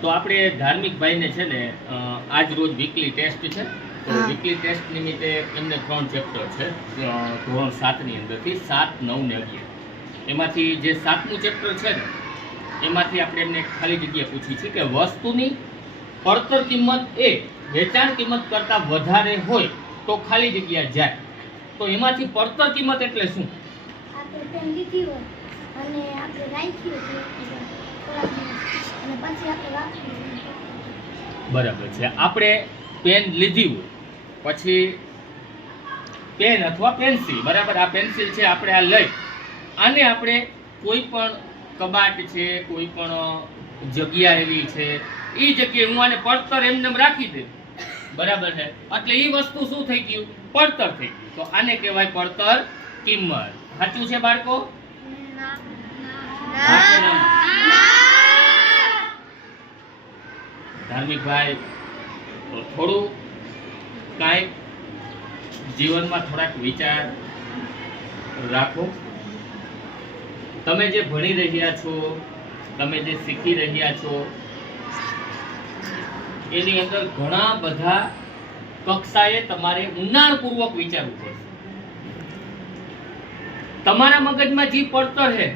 તો આપણે ધાર્મિક ભાઈને છે ને આજ રોજ વીકલી ટેસ્ટ છે. તો વીકલી ટેસ્ટ નિમિત્તે એમને 3 ચેપ્ટર છે ધોરણ 7ની અંદરથી 7, 9 ને 11. એમાંથી જે 7મું ચેપ્ટર છે ને એમાંથી આપણે એમને ખાલી જગ્યા પૂછી છે કે વસ્તુની પડતર કિંમત એ વેચાણ કિંમત કરતાં વધારે હોય તો ખાલી જગ્યા જાય. તો એમાંથી પડતર કિંમત એટલે શું? આપણે પેન લીધી હોય અને આપણે રાખી હોય અને પછી આપણે વાપરી. બરાબર છે. આપણે પેન લીધી હોય પછી પેન અથવા પેન્સિલ, બરાબર, આ પેન્સિલ છે, આપણે આ લઈ આને આપણે કોઈ પણ કબાટ છે, કોઈ પણ જગ્યા એવી છે, એ જગ્યાએ હું આને પડતર એમને રાખી દઉં, બરાબર છે, એટલે એ વસ્તુ શું થઈ ગયું? પડતર થઈ ગયું. તો આને કહેવાય પડતર કિંમત. સાચું છે બાળકો? ધાર્મિક ભાઈ થોડું કાંઈક જીવનમાં થોડાક વિચાર રાખો. તમે જે ભણી રહ્યા છો, તમે જે શીખી રહ્યા છો, એની અંદર ઘણા બધા કક્ષાએ તમારે ઊંડાણપૂર્વક વિચારવું પડશે. તમારા મગજમાં જે પડતર છે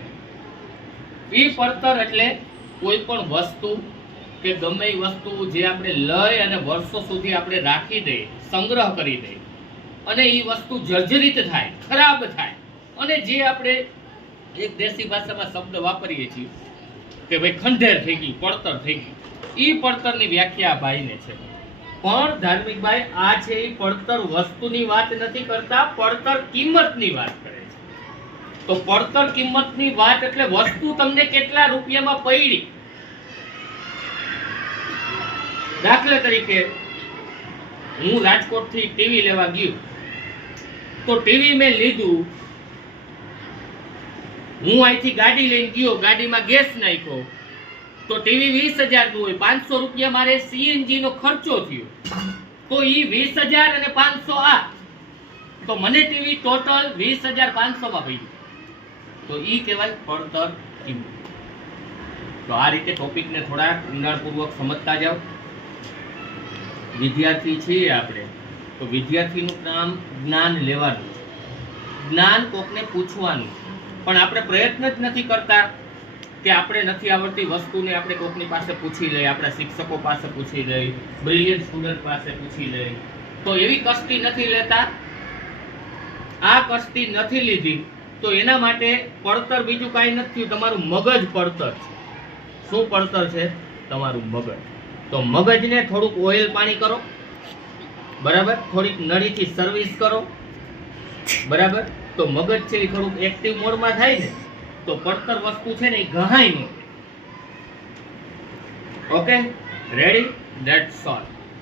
એ પડતર એટલે કોઈ પણ વસ્તુ કે ગમે એ વસ્તુ જે આપણે લઈ અને વર્ષો સુધી આપણે રાખી દઈએ, સંગ્રહ કરી દઈએ અને એ વસ્તુ જર્જરિત થાય, ખરાબ થાય અને જે આપણે એક દેશી ભાષામાં શબ્દ વાપરીએ છીએ કે ભાઈ ખંડેર થઈ ગઈ, પડતર થઈ ગઈ, એ પડતરની વ્યાખ્યા ભાઈને છે. પણ ધાર્મિક ભાઈ આ છે એ પડતર વસ્તુની વાત નથી કરતા, પડતર કિંમતની વાત કરે છે. તો પડતર કિંમતની વાત એટલે વસ્તુ તમને કેટલા રૂપિયામાં પડી. દાખલા તરીકે હું રાજકોટથી ટીવી લેવા ગયો તો ટીવી મેં લીધું, હું અહીંથી ગાડી લઈને ગયો, ગાડીમાં ગેસ નાખ્યો તો ટીવી 20,000 નું હોય, 500 રૂપિયા મારે સીએનજી નો ખર્ચો થયો, તો એ 20,000 અને 500 આ, તો મને ટીવી ટોટલ 20,500 માં પડ્યું. તો એ કહેવાય પડતર કિંમત. તો આ રીતે ટોપિકને થોડા ઊંડાણપૂર્વક સમજતા જાઓ. વિદ્યાર્થી છીએ આપણે, તો વિદ્યાર્થીનું કામ જ્ઞાન લેવાનું છે, જ્ઞાન કોકને પૂછવાનું, પણ આપણે પ્રયત્ન જ નથી કરતા કે આપણે નથી આવડતી વસ્તુને આપણે કોકની પાસે પૂછી લઈએ, આપણા શિક્ષકો પાસે પૂછી લઈએ, બ્રિલિયન્ટ સ્ટુડન્ટ પાસે પૂછી લઈએ. તો એવી કષ્ટી નથી લેતા. આ કષ્ટી નથી લીધી તો એના માટે પડતર બીજું કાંઈ નથી, તમારું મગજ પડતર છે. શું પડતર છે? તમારું મગજ. તો મગજને થોડુંક ઓઇલ પાણી કરો, બરાબર, થોડીક નળીથી સર્વિસ કરો, બરાબર, તો મગજ છે એ થોડુંક એક્ટિવ મોડમાં થાય ને તો પડતર વસ્તુ છે ને એ ગહાય ન. Okay, ready? That's all.